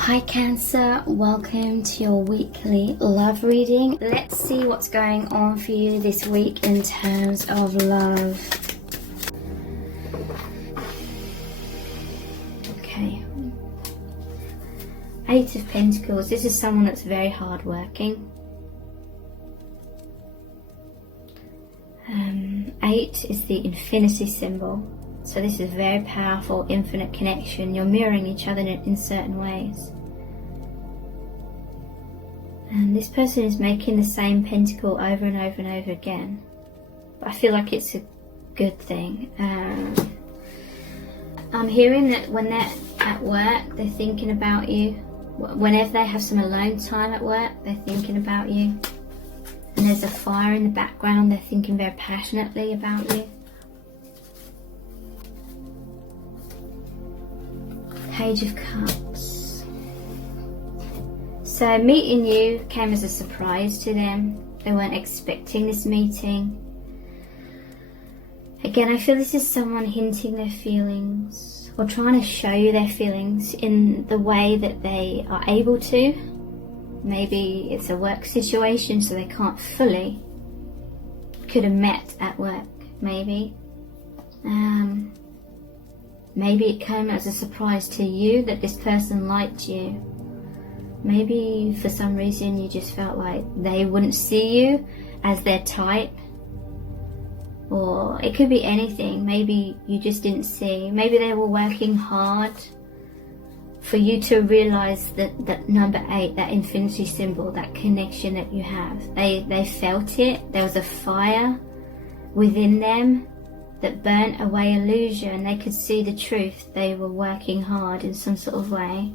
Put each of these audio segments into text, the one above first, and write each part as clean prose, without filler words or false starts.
Hi Cancer, welcome to your weekly love reading. Let's see what's going on for you this week in terms of love. Okay. 8 of Pentacles. This is someone that's very hardworking. 8 is the infinity symbol. So this is very powerful, infinite connection. You're mirroring each other in certain ways. And this person is making the same pentacle over and over and over again. But I feel like it's a good thing. I'm hearing that when they're at work, they're thinking about you. Whenever they have some alone time at work, they're thinking about you. And there's a fire in the background, they're thinking very passionately about you. Page of Cups. So meeting you came as a surprise to them. They weren't expecting this meeting. Again, I feel this is someone hinting their feelings or trying to show you their feelings in the way that they are able to. Maybe it's a work situation, so they can't fully. Could have met at work, maybe. Maybe it came as a surprise to you that this person liked you. Maybe for some reason you just felt like they wouldn't see you as their type. Or it could be anything. Maybe you just didn't see. Maybe they were working hard for you to realize that number 8, that infinity symbol, that connection that you have. They felt it. There was a fire within them that burnt away illusion. They could see the truth. They were working hard in some sort of way.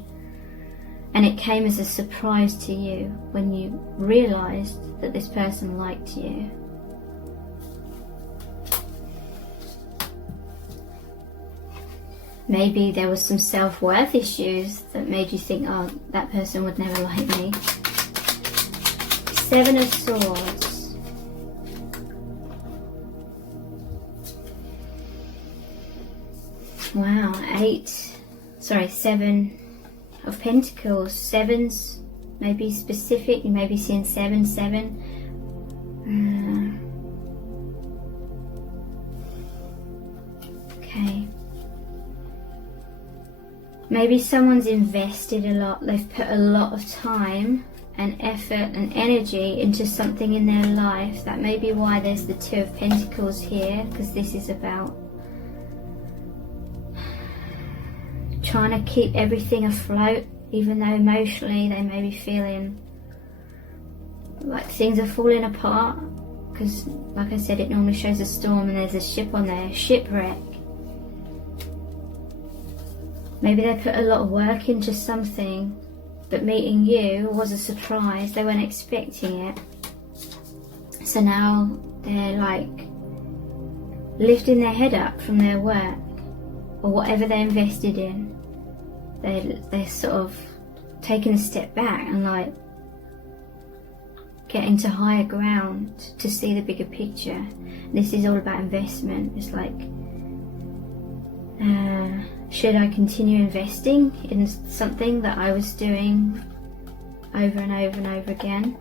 And it came as a surprise to you when you realized that this person liked you. Maybe there was some self-worth issues that made you think, oh, that person would never like me. 7 of Swords. Wow, 7 of Pentacles. 7's maybe specific. You may be seeing 7. Okay. Maybe someone's invested a lot. They've put a lot of time and effort and energy into something in their life. That may be why there's the 2 of Pentacles here, because this is about trying to keep everything afloat, even though emotionally they may be feeling like things are falling apart. Because, like I said, it normally shows a storm and there's a ship on there, shipwreck. Maybe they put a lot of work into something, but meeting you was a surprise. They weren't expecting it. So now they're like lifting their head up from their work or whatever they invested in. They're sort of taking a step back and like getting to higher ground to see the bigger picture. This is all about investment. It's like, should I continue investing in something that I was doing over and over and over again?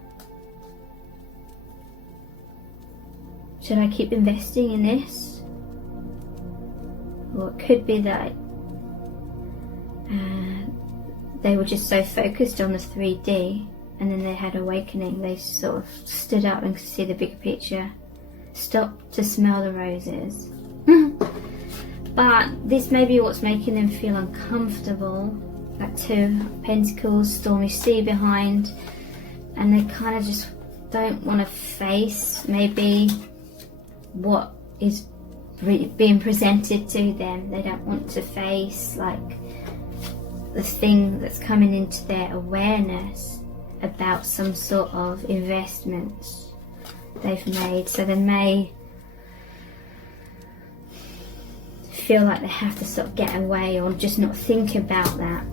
Should I keep investing in this? Or it could be that they were just so focused on the 3D and then they had awakening. They sort of stood up and could see the bigger picture. Stopped to smell the roses. But this may be what's making them feel uncomfortable. That 2 of Pentacles, stormy sea behind, and they kind of just don't want to face maybe what is being presented to them. They don't want to face like the thing that's coming into their awareness about some sort of investments they've made. So they may feel like they have to sort of get away or just not think about that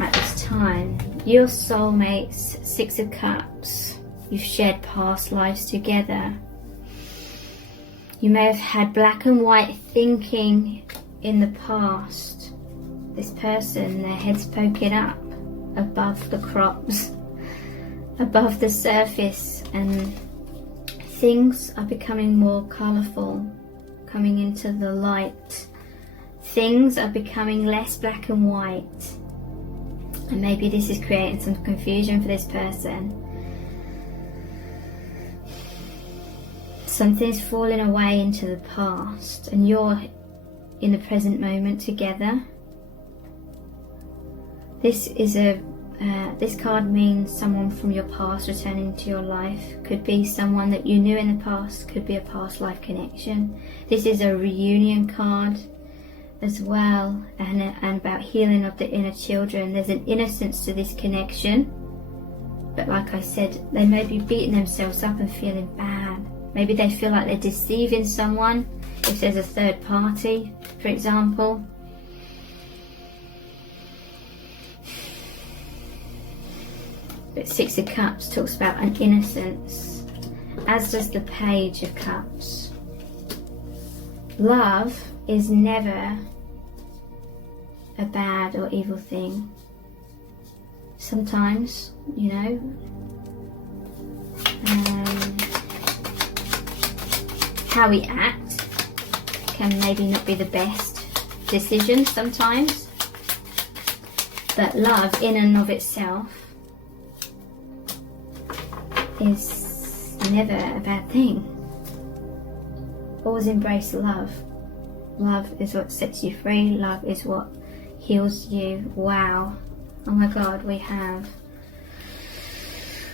at this time. Your soulmates, 6 of Cups. You've shared past lives together. You may have had black and white thinking in the past. This person, their head's poking up. above the crops, above the surface, and things are becoming more colourful, coming into the light. Things are becoming less black and white, and maybe this is creating some confusion for this person. Something's falling away into the past, and you're in the present moment together. This is this card means someone from your past returning into your life. Could be someone that you knew in the past, could be a past life connection. This is a reunion card as well, and about healing of the inner children. There's an innocence to this connection, but like I said, they may be beating themselves up and feeling bad. Maybe they feel like they're deceiving someone, if there's a third party, for example. But Six of Cups talks about an innocence, as does the Page of Cups. Love is never a bad or evil thing. Sometimes, you know, how we act can maybe not be the best decision sometimes, but love in and of itself is never a bad thing. Always embrace love. Love is what sets you free. Love is what heals you. Wow. Oh my God, we have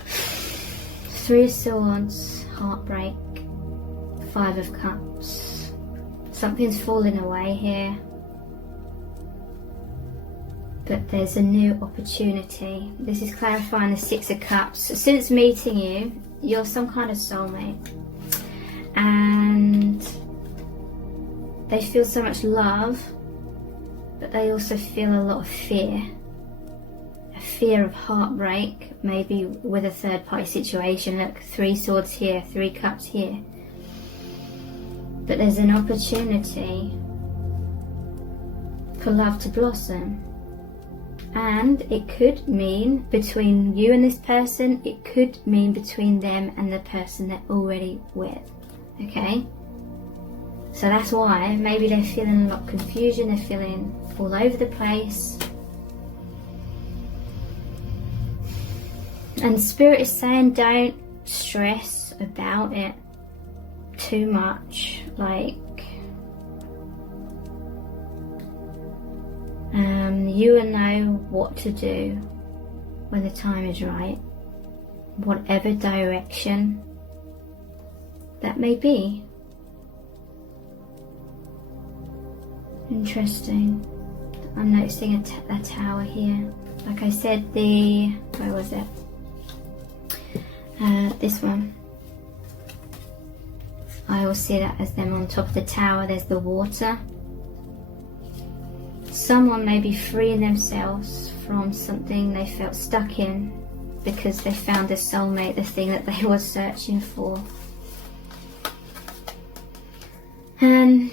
Three of Swords, heartbreak, Five of Cups. Something's falling away here, but there's a new opportunity. This is clarifying the Six of Cups. Since meeting you, you're some kind of soulmate, and they feel so much love, but they also feel a lot of fear. A fear of heartbreak, maybe with a third party situation. Look, Three Swords here, Three Cups here. But there's an opportunity for love to blossom. And it could mean between you and this person, it could mean between them and the person they're already with. Okay? So that's why maybe they're feeling a lot of confusion, they're feeling all over the place. And Spirit is saying don't stress about it too much. Like, you will know what to do when the time is right, whatever direction that may be. Interesting. I'm noticing a tower here. Like I said, where was it? This one. I always see that as them on top of the tower. There's the water. Someone may be freeing themselves from something they felt stuck in because they found a soulmate, the thing that they were searching for. And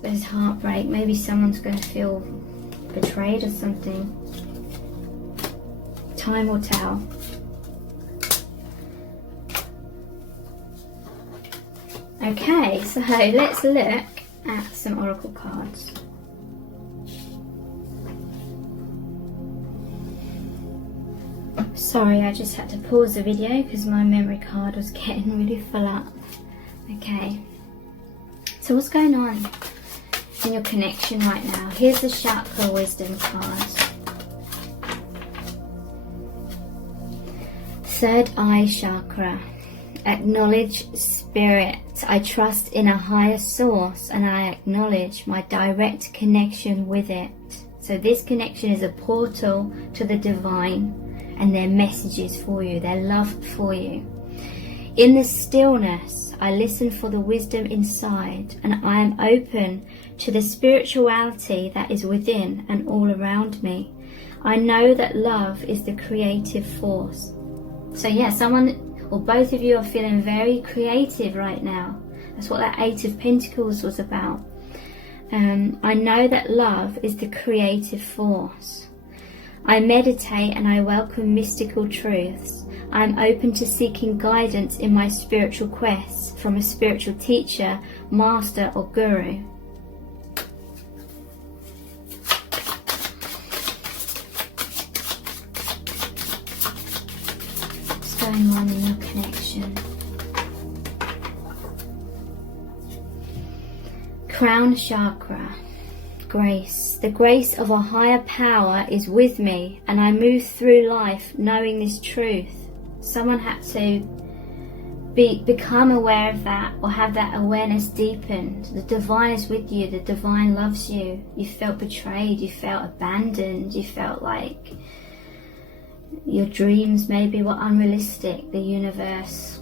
there's heartbreak. Maybe someone's going to feel betrayed or something. Time will tell. Okay, so let's look at some oracle cards. Sorry, I just had to pause the video because my memory card was getting really full up. Okay, so what's going on in your connection right now? Here's the Chakra Wisdom card. Third Eye Chakra. Acknowledge Spirit. I trust in a higher source and I acknowledge my direct connection with it. So this connection is a portal to the divine and their messages for you, their love for you. In the stillness, I listen for the wisdom inside and I am open to the spirituality that is within and all around me. I know that love is the creative force. So yeah, someone or both of you are feeling very creative right now. That's what that Eight of Pentacles was about. I know that love is the creative force. I meditate and I welcome mystical truths. I am open to seeking guidance in my spiritual quests from a spiritual teacher, master or guru. What's going on in your connection? Crown chakra. Grace. The grace of a higher power is with me, and I move through life knowing this truth. Someone had to become aware of that, or have that awareness deepened. The divine is with you. The divine loves you. You felt betrayed. You felt abandoned. You felt like your dreams maybe were unrealistic. The universe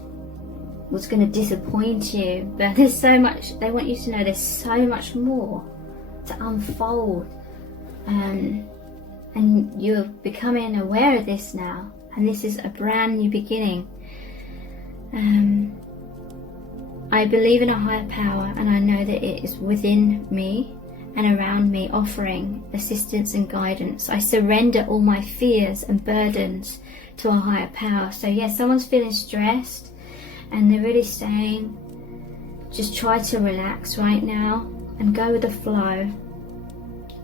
was going to disappoint you. But there's so much. They want you to know there's so much more to unfold, and you're becoming aware of this now, and this is a brand new beginning. I believe in a higher power, and I know that it is within me and around me, offering assistance and guidance. I surrender all my fears and burdens to a higher power. So yeah, someone's feeling stressed and they're really saying, just try to relax right now and go with the flow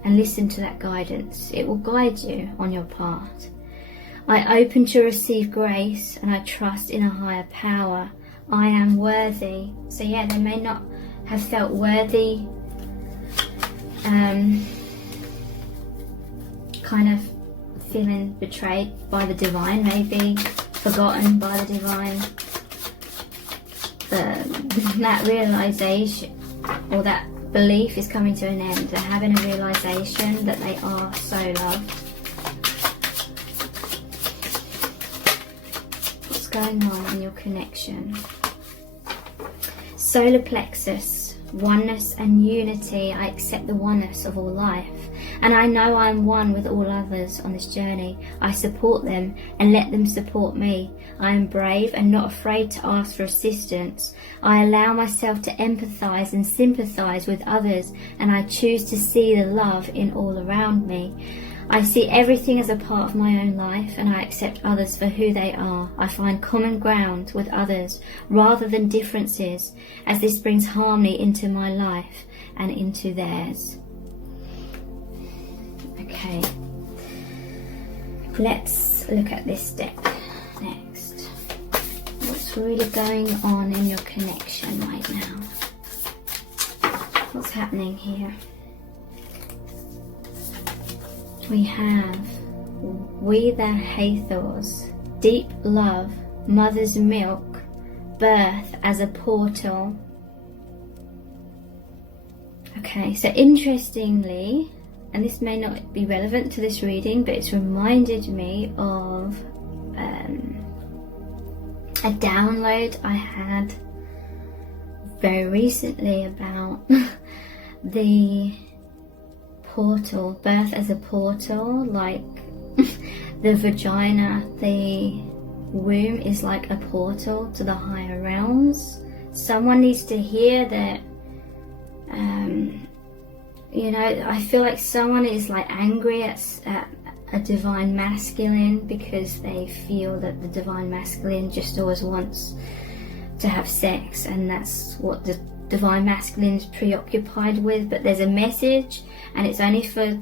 and listen to that guidance. It will guide you on your path. I open to receive grace, and I trust in a higher power. I am worthy. So yeah, they may not have felt worthy, kind of feeling betrayed by the divine, maybe forgotten by the divine. That realization, or that belief, is coming to an end. They're having a realization that they are so loved. What's going on in your connection? Solar plexus, oneness and unity. I accept the oneness of all life, and I know I am one with all others on this journey. I support them and let them support me. I am brave and not afraid to ask for assistance. I allow myself to empathize and sympathize with others, and I choose to see the love in all around me. I see everything as a part of my own life, and I accept others for who they are. I find common ground with others rather than differences, as this brings harmony into my life and into theirs. Okay, let's look at this step next. What's really going on in your connection right now? What's happening here? We have We the Hathors, deep love, mother's milk, birth as a portal. Okay, so interestingly, and this may not be relevant to this reading, but it's reminded me of a download I had very recently about the portal, birth as a portal, like the vagina, the womb is like a portal to the higher realms. Someone needs to hear that. You know, I feel like someone is like angry at a divine masculine because they feel that the divine masculine just always wants to have sex, and that's what the divine masculine is preoccupied with. But there's a message, and it's only for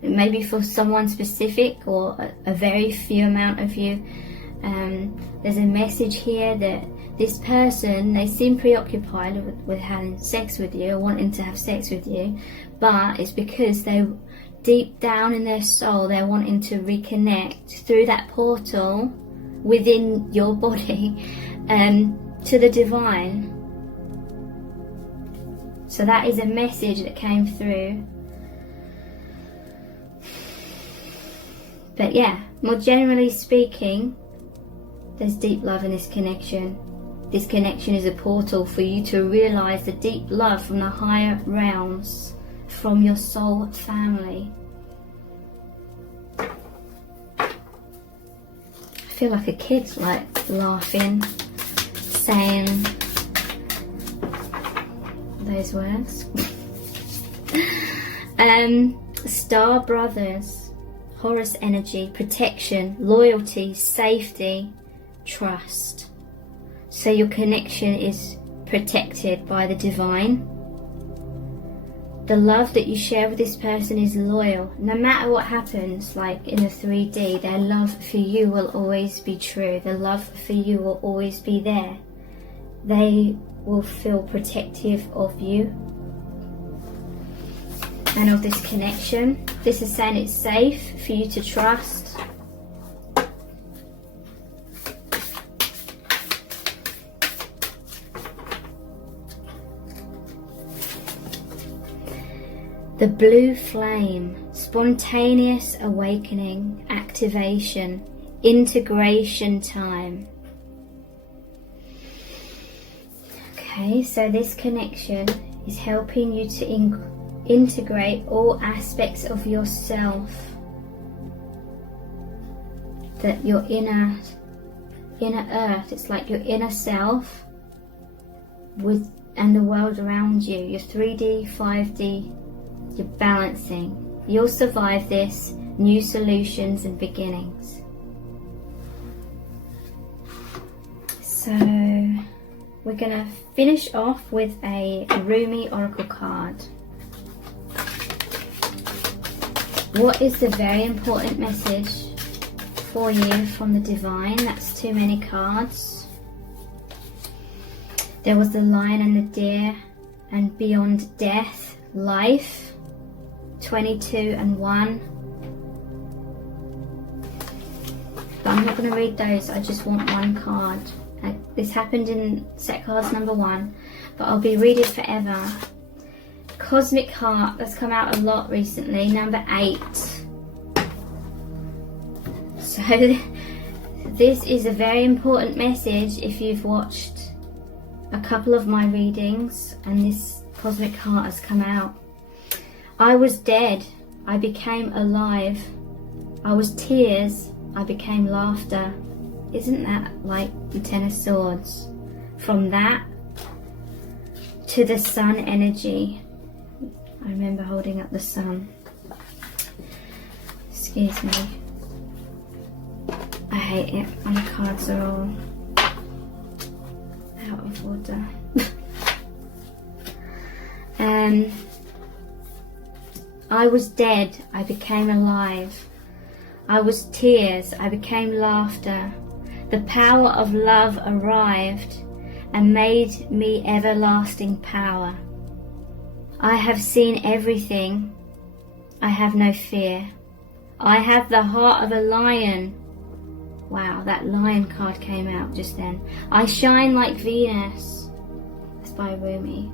maybe for someone specific, or a very few amount of you. There's a message here that this person, they seem preoccupied with having sex with you or wanting to have sex with you, but it's because they, deep down in their soul, they're wanting to reconnect through that portal within your body to the divine. So that is a message that came through. But yeah, more generally speaking, there's deep love in this connection. This connection is a portal for you to realize the deep love from the higher realms, from your soul family. I feel like a kid, like laughing, saying those words. Star brothers, Horus energy, protection, loyalty, safety, trust. So your connection is protected by the divine. The love that you share with this person is loyal. No matter what happens, like in the 3D, their love for you will always be true. The love for you will always be there. They will feel protective of you and of this connection. This is saying it's safe for you to trust. The blue flame, spontaneous awakening, activation, integration time. Okay, so this connection is helping you to integrate all aspects of yourself, that your inner earth, it's like your inner self and the world around you, your 3D, 5D, you're balancing. You'll survive this. New solutions and beginnings. So we're going to finish off with a Rumi Oracle card. What is the very important message for you from the divine? That's too many cards. There was the lion and the deer, and beyond death, life. 22 and 1. But I'm not going to read those, I just want one card. This happened in set cards number 1, but I'll be reading forever. Cosmic Heart, that's come out a lot recently, number 8. So this is a very important message if you've watched a couple of my readings and this Cosmic Heart has come out. I was dead, I became alive. I was tears, I became laughter. Isn't that like the Ten of Swords? From that to the sun energy. I remember holding up the sun. Excuse me. I hate it when the cards are all out of order. I was dead, I became alive. I was tears, I became laughter. The power of love arrived and made me everlasting power. I have seen everything. I have no fear. I have the heart of a lion. Wow, that lion card came out just then. I shine like Venus. That's by Rumi.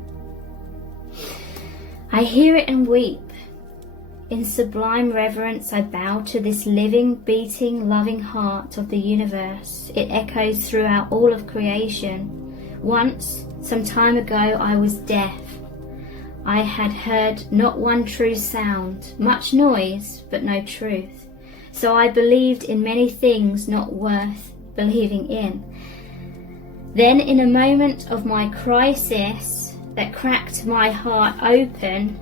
I hear it and weep. In sublime reverence I bow to this living, beating, loving heart of the universe. It echoes throughout all of creation. Once, some time ago, I was deaf. I had heard not one true sound, much noise, but no truth. So I believed in many things not worth believing in. Then in a moment of my crisis that cracked my heart open,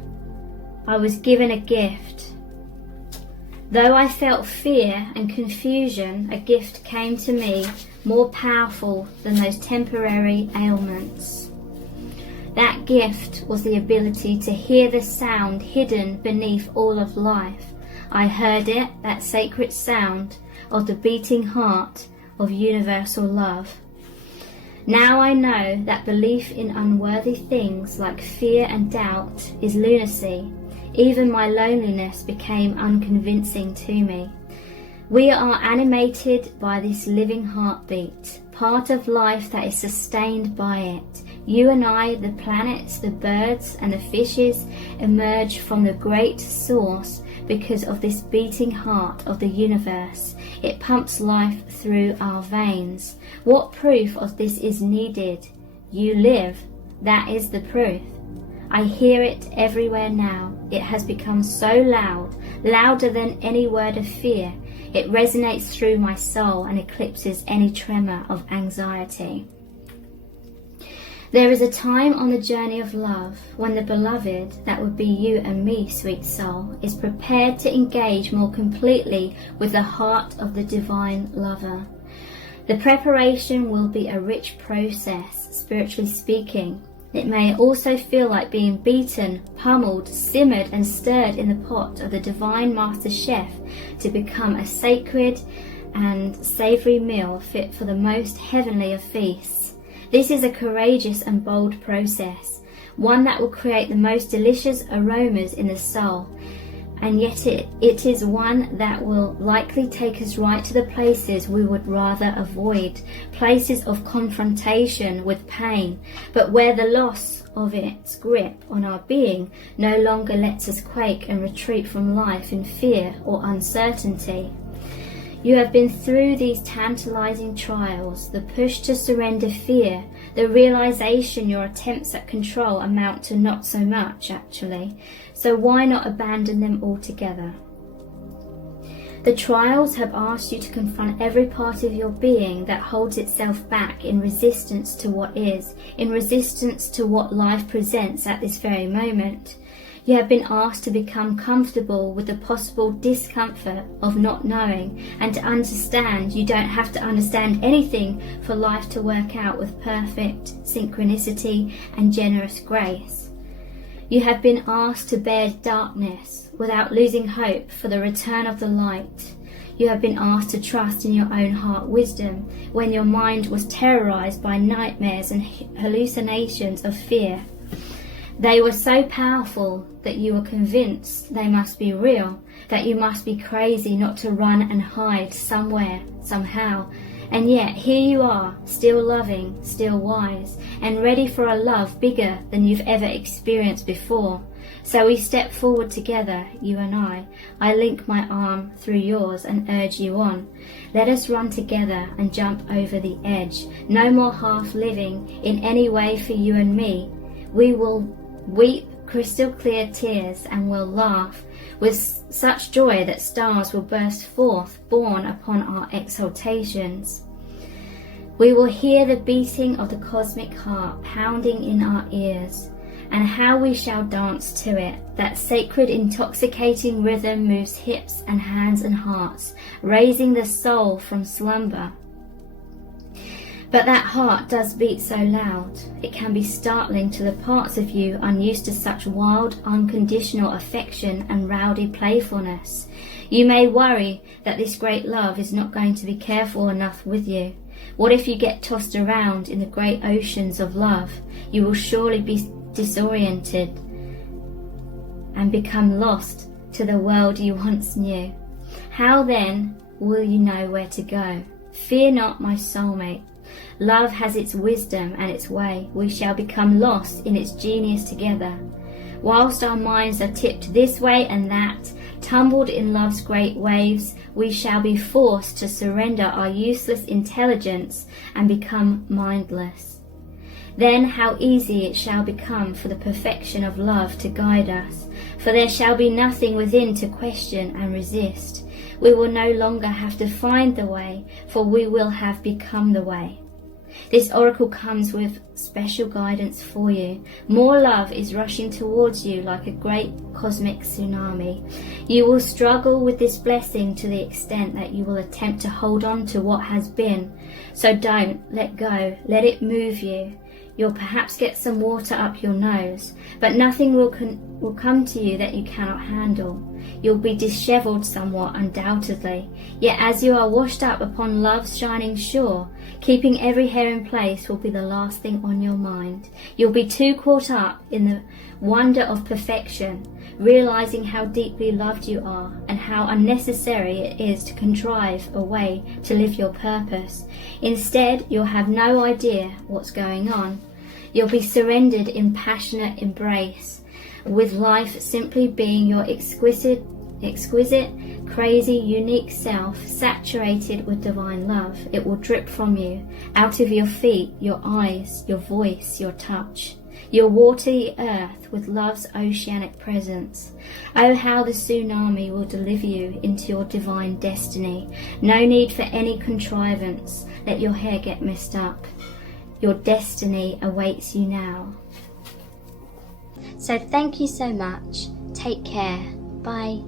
I was given a gift. Though I felt fear and confusion, a gift came to me more powerful than those temporary ailments. That gift was the ability to hear the sound hidden beneath all of life. I heard it, that sacred sound of the beating heart of universal love. Now I know that belief in unworthy things like fear and doubt is lunacy. Even my loneliness became unconvincing to me. We are animated by this living heartbeat, part of life that is sustained by it. You and I, the planets, the birds and the fishes emerge from the great source because of this beating heart of the universe. It pumps life through our veins. What proof of this is needed? You live. That is the proof. I hear it everywhere now. It has become so loud, louder than any word of fear. It resonates through my soul and eclipses any tremor of anxiety. There is a time on the journey of love when the beloved, that would be you and me, sweet soul, is prepared to engage more completely with the heart of the divine lover. The preparation will be a rich process, spiritually speaking. It may also feel like being beaten, pummeled, simmered and stirred in the pot of the divine master chef to become a sacred and savoury meal fit for the most heavenly of feasts. This is a courageous and bold process, one that will create the most delicious aromas in the soul, and yet it is one that will likely take us right to the places we would rather avoid, places of confrontation with pain, but where the loss of its grip on our being no longer lets us quake and retreat from life in fear or uncertainty. You have been through these tantalizing trials, the push to surrender fear, the realization your attempts at control amount to not so much actually, so why not abandon them altogether? The trials have asked you to confront every part of your being that holds itself back in resistance to what is, in resistance to what life presents at this very moment. You have been asked to become comfortable with the possible discomfort of not knowing, and to understand you don't have to understand anything for life to work out with perfect synchronicity and generous grace. You have been asked to bear darkness without losing hope for the return of the light. You have been asked to trust in your own heart wisdom when your mind was terrorized by nightmares and hallucinations of fear. They were so powerful that you were convinced they must be real, that you must be crazy not to run and hide somewhere, somehow. And yet here you are, still loving, still wise, and ready for a love bigger than you've ever experienced before. So we step forward together, you and I. I link my arm through yours and urge you on. Let us run together and jump over the edge. No more half living in any way for you and me. We will weep crystal clear tears and will laugh with such joy that stars will burst forth, born upon our exaltations. We will hear the beating of the cosmic heart pounding in our ears, and how we shall dance to it. That sacred intoxicating rhythm moves hips and hands and hearts, raising the soul from slumber. But that heart does beat so loud, it can be startling to the parts of you unused to such wild, unconditional affection and rowdy playfulness. You may worry that this great love is not going to be careful enough with you. What if you get tossed around in the great oceans of love? You will surely be disoriented and become lost to the world you once knew. How then will you know where to go? Fear not, my soulmate. Love has its wisdom and its way. We shall become lost in its genius together. Whilst our minds are tipped this way and that, tumbled in love's great waves, we shall be forced to surrender our useless intelligence and become mindless. Then how easy it shall become for the perfection of love to guide us, for there shall be nothing within to question and resist. We will no longer have to find the way, for we will have become the way. This oracle comes with special guidance for you. More love is rushing towards you like a great cosmic tsunami. You will struggle with this blessing to the extent that you will attempt to hold on to what has been. So don't let go. Let it move you. You'll perhaps get some water up your nose, but nothing will come to you that you cannot handle. You'll be dishevelled somewhat, undoubtedly, yet as you are washed up upon love's shining shore, keeping every hair in place will be the last thing on your mind. You'll be too caught up in the wonder of perfection, realizing how deeply loved you are and how unnecessary it is to contrive a way to live your purpose. Instead, you'll have no idea what's going on. You'll be surrendered in passionate embrace, with life simply being your exquisite, crazy, unique self, saturated with divine love. It will drip from you, out of your feet, your eyes, your voice, your touch. You'll water the earth with love's oceanic presence. Oh, how the tsunami will deliver you into your divine destiny. No need for any contrivance. Let your hair get messed up. Your destiny awaits you now. So thank you so much. Take care. Bye.